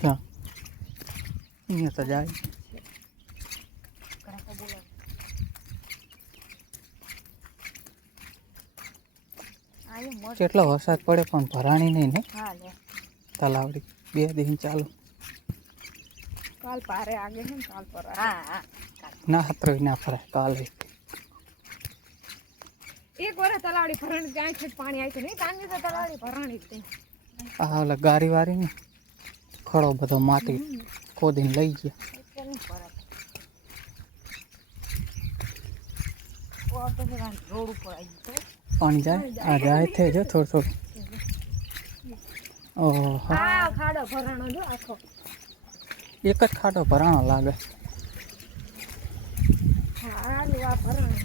ક્યાં અહીંયા તો જાય કેટલો વરસાદ પડે પણ ભરાણી નહીં ને તલાવડી 2 દિન ચાલુ કાલ પારે આગે છે ને કાલ પર ના હતરો ના ફરાય કાલે એક વાર તલાવડી ભરાણી ત્યાં છે પાણી આવી નહીં કાંગી તો તલાવડી ભરાણી જ આ ઓલા ગારી વારી ને ખડો બધો માટી ખોદીને લઈ ગયા રોડ ઉપર આવી ગયો પાણી જાય આ જાય છે જો થોડું થોડું ઓહો આ ખાડો ભરાણો જો આખો એક જ ખાડો ભરાણો લાગે હા લુવા ભરાણો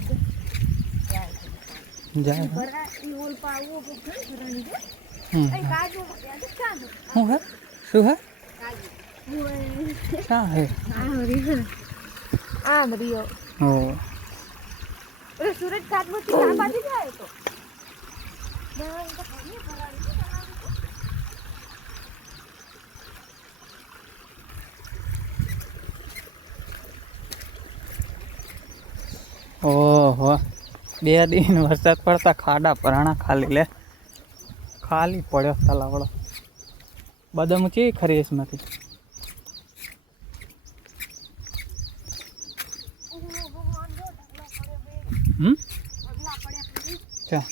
જાય ભરા ઈ ઓલ પાવો ભરાણી છે એ કાજુ શું હે શું હે કાજુ ક્યાં હે આમ રિયો ઓ અરે સુરજ ઘાટમાંથી આ બાજુ જાય તો ઓહો 2 દિન વરસાદ પડતા ખાડા પરાણા ખાલી પડ્યો તલાવડો બદામ ચી ખરીશ માંથી ક્યાં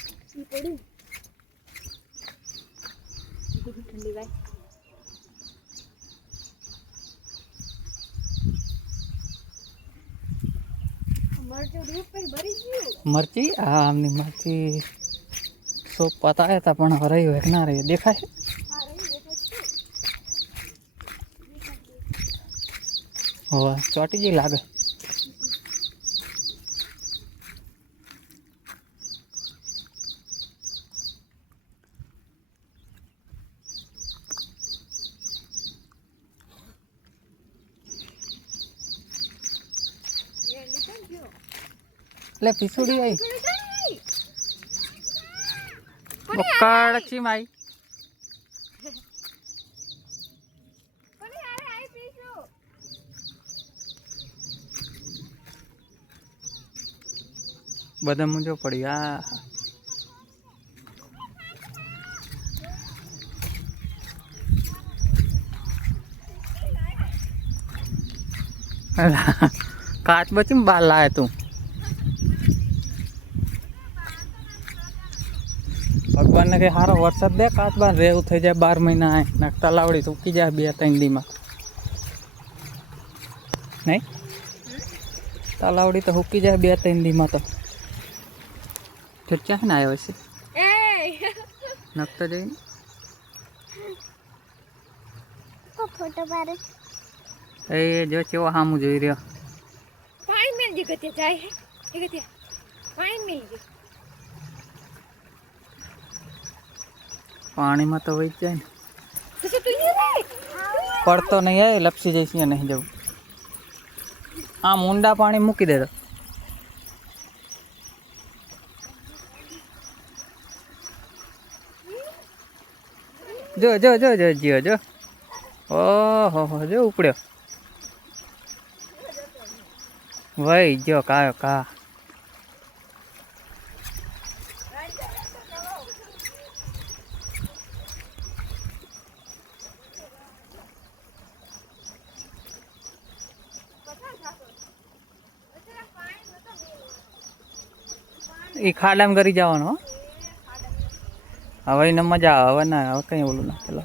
ઠંડી ભાઈ મરચી હા આમની મરચી સોપ પતાયા હતા પણ રહી હોય કે ના રહી દેખાય હવે ચોટી જઈ લાગે એટલે પીસુડી આવી બકાળચી માઈ બધા મુજો પડી આ કાચ બચી બાર લાય તું ભગવાન ને કઈ સારો વરસાદ દે કાચ બાર રેવું થઈ જાય 12 મહિના ને તલાવડી સૂકી જાય 2-3 દીમાં નહીં તલાવડી તો સૂકી જાય 2-3 દીમાં તો ક્યાં ને આવ્યો છે નખતો જઈને ફોટો પાડે એ જો કેવો સામું જોઈ રહ્યો પાણી મેલ જે ગતે જાય હે એ ગતે પાણી મેલ જે પાણીમાં તો વહી જાય ને તો તું લે પડતો નહીં આવે લપસી જઈશ નહીં જવું આમ ઊંડા પાણી મૂકી દેતો જો જો જો જો જો જો ઓહો જો ઉપડ્યો વહી જો કાયો કા એ ખાડામાં કરી જવાનો હવે એને મજા આવે હવે ના હવે કઈ ઓલું ના પેલો